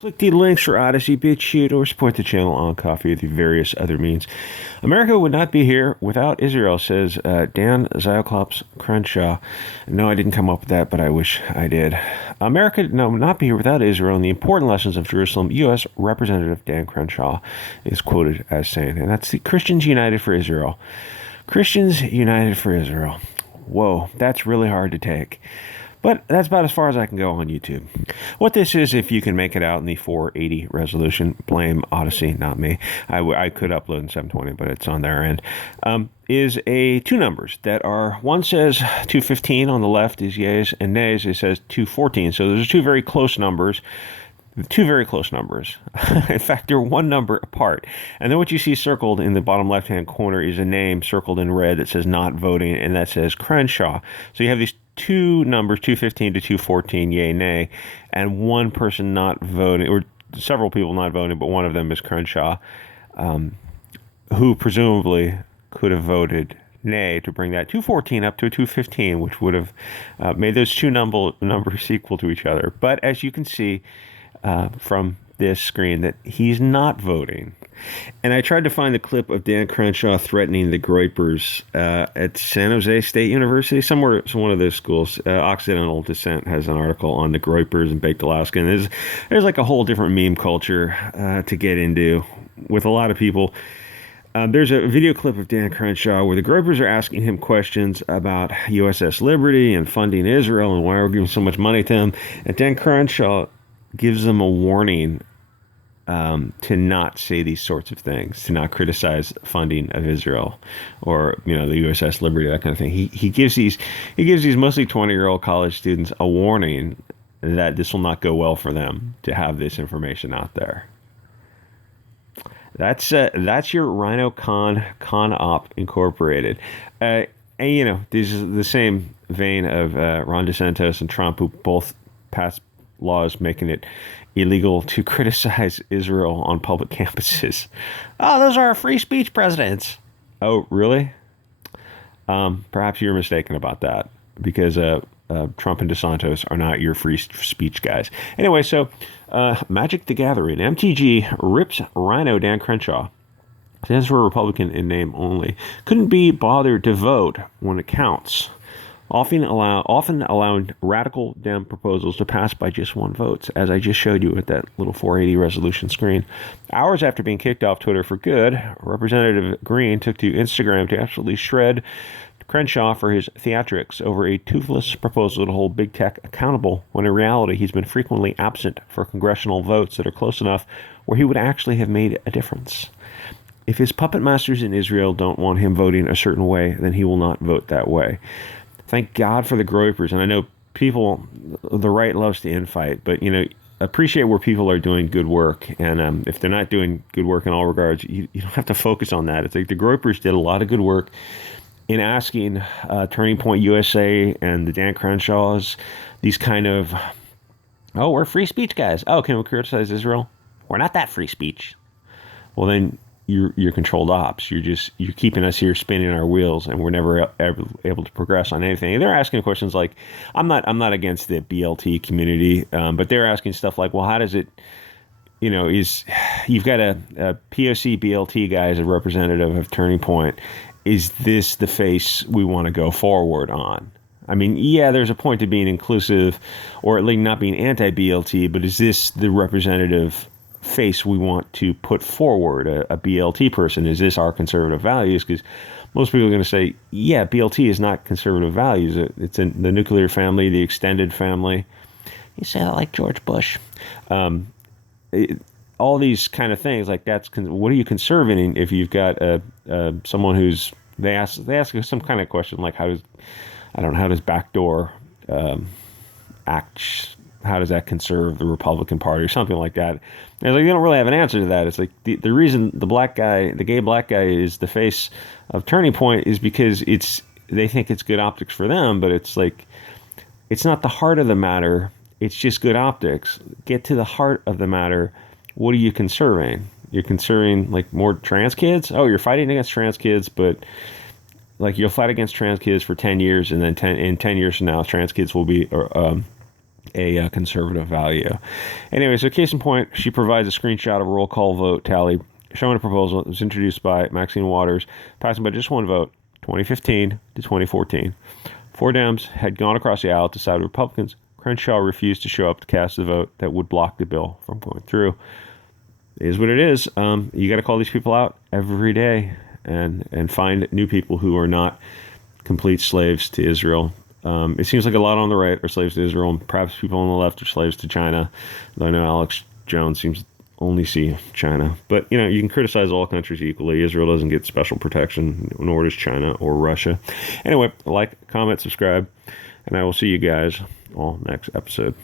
Click the links for Odysee, Bit Chute, or support the channel on Coffee through various other means. America would not be here without Israel, says Dan Zyoclops Crenshaw. No, I didn't come up with that, but I wish I did. America would not be here without Israel and the important lessons of Jerusalem, U.S. Representative Dan Crenshaw is quoted as saying, and that's the Christians United for Israel. Christians United for Israel. Whoa, that's really hard to take. But that's about as far as I can go on YouTube. What this is, if you can make it out in the 480 resolution, blame Odysee, not me. I could upload in 720, but it's on their end. Is two numbers that are, one says 215 on the left is yeas and nays. It says 214. So those are two very close numbers. Two very close numbers. In fact, they're one number apart. And then what you see circled in the bottom left-hand corner is a name circled in red that says not voting, and that says Crenshaw. So you have these two numbers, 215 to 214, yay, nay, and one person not voting, or several people not voting, but one of them is Crenshaw, who presumably could have voted nay to bring that 214 up to a 215, which would have made those two numbers equal to each other. But as you can see, from this screen, that he's not voting. And I tried to find the clip of Dan Crenshaw threatening the Groypers at San Jose State University, somewhere, one of those schools. Occidental Descent has an article on the Groypers and Baked Alaska, and there's like a whole different meme culture to get into with a lot of people. There's a video clip of Dan Crenshaw where the Groypers are asking him questions about USS Liberty and funding Israel and why we're giving so much money to them. And Dan Crenshaw gives them a warning to not say these sorts of things, to not criticize funding of Israel or, the USS Liberty, that kind of thing. He gives these mostly 20-year-old college students a warning that this will not go well for them to have this information out there. That's your Rhino Con Op Incorporated. And this is the same vein of Ron DeSantis and Trump, who both passed laws making it illegal to criticize Israel on public campuses. Oh, those are free speech presidents. Oh, really? Perhaps you're mistaken about that, because Trump and DeSantis are not your free speech guys. Anyway, so Magic the Gathering. MTG rips Rhino Dan Crenshaw. Stands for Republican in name only. Couldn't be bothered to vote when it counts. Often allowing radical Dem proposals to pass by just one vote, as I just showed you at that little 480 resolution screen. Hours after being kicked off Twitter for good, Representative Green took to Instagram to absolutely shred Crenshaw for his theatrics over a toothless proposal to hold big tech accountable, when in reality he's been frequently absent for congressional votes that are close enough where he would actually have made a difference. If his puppet masters in Israel don't want him voting a certain way, then he will not vote that way. Thank God for the Groypers. And I know the right loves to infight, but, appreciate where people are doing good work. And if they're not doing good work in all regards, you don't have to focus on that. It's like the Groypers did a lot of good work in asking Turning Point USA and the Dan Crenshaws these kind of, oh, we're free speech guys. Oh, can we criticize Israel? We're not that free speech. Well, then you're controlled ops. You're keeping us here spinning our wheels, and we're never ever able to progress on anything. And they're asking questions like, I'm not against the BLT community, but they're asking stuff like, well, how does it, you've got a POC BLT guy as a representative of Turning Point. Is this the face we want to go forward on? I mean, yeah, there's a point to being inclusive, or at least not being anti-BLT, but is this the representative face we want to put forward, a BLT person? Is this our conservative values? Because most people are going to say, yeah, BLT is not conservative values. It's in the nuclear family, the extended family. You say that like George Bush. All these kind of things, like what are you conserving if you've got someone who's, they ask some kind of question like, how does backdoor act, how does that conserve the Republican Party or something like that? And like, they don't really have an answer to that. It's like the reason the gay black guy is the face of Turning Point is because they think it's good optics for them, but it's like, it's not the heart of the matter. It's just good optics. Get to the heart of the matter. What are you conserving? You're conserving like more trans kids? Oh, you're fighting against trans kids, but like you'll fight against trans kids for 10 years, and then in 10 years from now, trans kids will be a conservative value. Anyway, so case in point, she provides a screenshot of a roll call vote tally showing a proposal that was introduced by Maxine Waters, passing by just one vote, 2015 to 2014. 4 Dems had gone across the aisle to side with Republicans. Crenshaw refused to show up to cast the vote that would block the bill from going through. It is what it is. You got to call these people out every day and find new people who are not complete slaves to Israel. It seems like a lot on the right are slaves to Israel, and perhaps people on the left are slaves to China. Though I know Alex Jones seems to only see China. But, you know, you can criticize all countries equally. Israel doesn't get special protection, nor does China or Russia. Anyway, like, comment, subscribe, and I will see you guys all next episode.